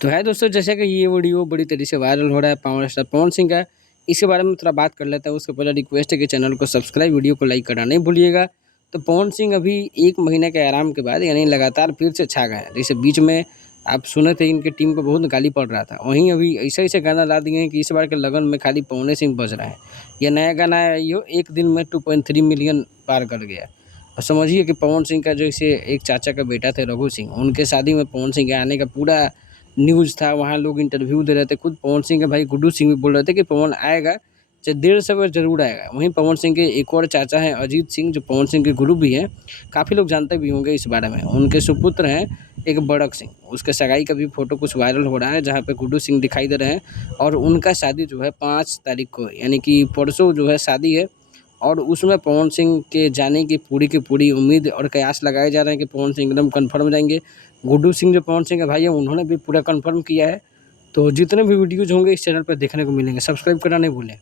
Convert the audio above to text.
तो है दोस्तों, जैसे कि ये वीडियो बड़ी तेज़ी से वायरल हो रहा है पावर स्टार पवन सिंह का, इसके बारे में थोड़ा बात कर लेते हैं। उससे पहले रिक्वेस्ट है कि चैनल को सब्सक्राइब, वीडियो को लाइक करना नहीं भूलिएगा। तो पवन सिंह अभी 1 महीने के आराम के बाद यानी लगातार फिर से छा गए हैं। जैसे बीच में आप सुने थे इनकी टीम को बहुत गाली पड़ रहा था, वहीं अभी ऐसे-ऐसे गाना ला दिए हैं कि इस बार के लगन में खाली पवने सिंह बज रहे हैं। ये नया गाना है, यो 1 दिन में 2.3 मिलियन पार कर गया। और समझिए कि पवन सिंह का जैसे एक चाचा का बेटा थे रघु सिंह, उनके शादी में पवन सिंह के आने का पूरा न्यूज़ था, वहाँ लोग इंटरव्यू दे रहे थे। खुद पवन सिंह के भाई गुड्डू सिंह भी बोल रहे थे कि पवन आएगा, चाहे देर सवेर ज़रूर आएगा। वहीं पवन सिंह के एक और चाचा हैं अजीत सिंह, जो पवन सिंह के गुरु भी हैं, काफ़ी लोग जानते भी होंगे इस बारे में। उनके सुपुत्र हैं एक बड़क सिंह, उसके सगाई का भी फ़ोटो कुछ वायरल हो रहा है, जहाँ पे गुड्डू सिंह दिखाई दे रहे हैं। और उनका शादी जो है 5 तारीख को, यानी कि परसों जो है शादी है। और उसमें पवन सिंह के जाने की पूरी उम्मीद और कयास लगाए जा रहे हैं कि पवन सिंह एकदम कन्फर्म जाएँगे। गुड्डू सिंह जो पवन सिंह के भाई हैं, उन्होंने भी पूरा कन्फर्म किया है। तो जितने भी वीडियोज़ होंगे इस चैनल पे देखने को मिलेंगे, सब्सक्राइब करना नहीं भूलें।